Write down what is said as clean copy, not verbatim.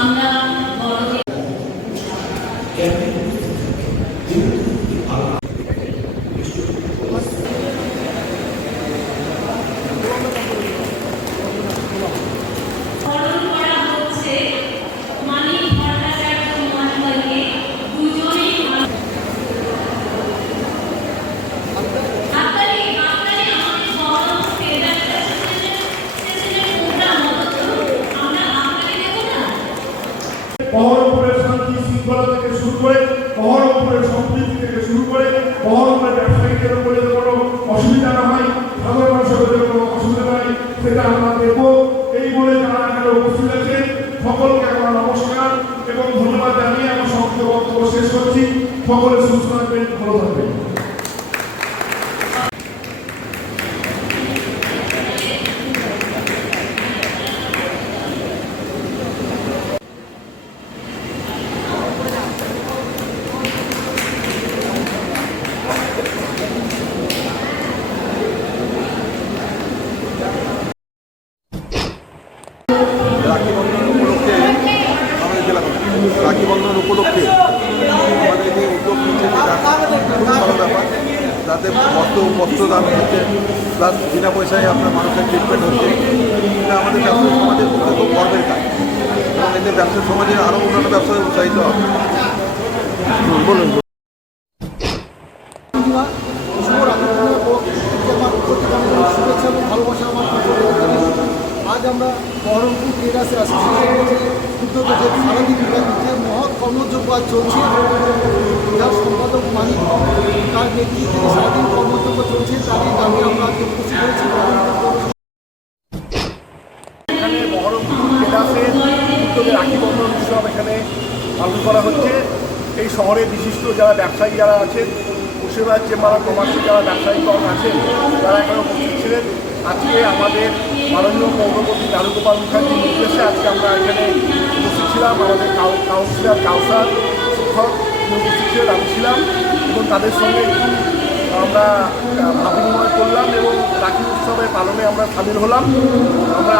আমরা বড়দের বহরমপুরের শান্তি শৃঙ্খলা থেকে শুরু করে বহরমপুরের সম্প্রীতি থেকে শুরু করে বহরমপুরের ব্যবসায়ীদের উপরে কোনো অসুবিধা না হয়, সাধারণ মানুষের কোনো অসুবিধা নাই, সেটা আমরা দেখবো। এই বলে যারা এখানে উপস্থিত আছে সকলকে আমার নমস্কার এবং ধন্যবাদ জানিয়ে আমার সংক্ষিপ্ত বক্তব্য শেষ করছি। সকলে সুস্থ থাকবেন, ভালো থাকবেন। রাখি বন্ধন উপলক্ষে আমাদের যে উদ্যোগ নিচ্ছে খুবই ভালো ব্যাপার, যাতে বস্ত্রদান হচ্ছে, প্লাস বিনা পয়সায় আপনার মানুষের ট্রিটমেন্ট হচ্ছে। এটা আমাদের ব্যবসা সমাজের পক্ষে খুব গর্বের কাজ এবং এতে ব্যবসা সমাজের আরও অন্যান্য ব্যবসায় উৎসাহিত হবে। বলুন। শুভেচ্ছা এবং ভালোবাসা আমার। আজ আমরা বহরমপুর ট্রেডার্স অ্যাসোসিয়েশনের উদ্যোগে যে সারাদিন যে মহৎ কর্মযজ্ঞ আজ চলছে, যার সম্পাদক মানিক তার নেতৃত্বে সারাদিন কর্মযজ্ঞ চলছে, তারই দাবি আমরা আজকে উপস্থিত হয়েছি। এখানে বহরমপুর ট্রেডার্সের উদ্যোগে রাখি বন্ধন উৎসব এখানে পালন করা হচ্ছে। এই শহরে বিশিষ্ট যারা ব্যবসায়ী যারা আছেন, মুর্শিদাবাদ চেম্বার অফ কমার্সের যারা ব্যবসায়ীগণ আছেন, তারা এখানে উপস্থিত ছিলেন। আজকে আমাদের মাননীয় পৌরপতি নারুগোপাল মুখার্জির নির্দেশে আজকে আমরা এখানে উপস্থিত ছিলাম। আমাদের কাউন্সিলর কাউসার শিক্ষক উপস্থিত ছিলেন, আমি ছিলাম এবং তাদের সঙ্গে একটু আমরা ভাব বিনিময় করলাম এবং রাখি উৎসবের পালনে আমরা সামিল হলাম। আমরা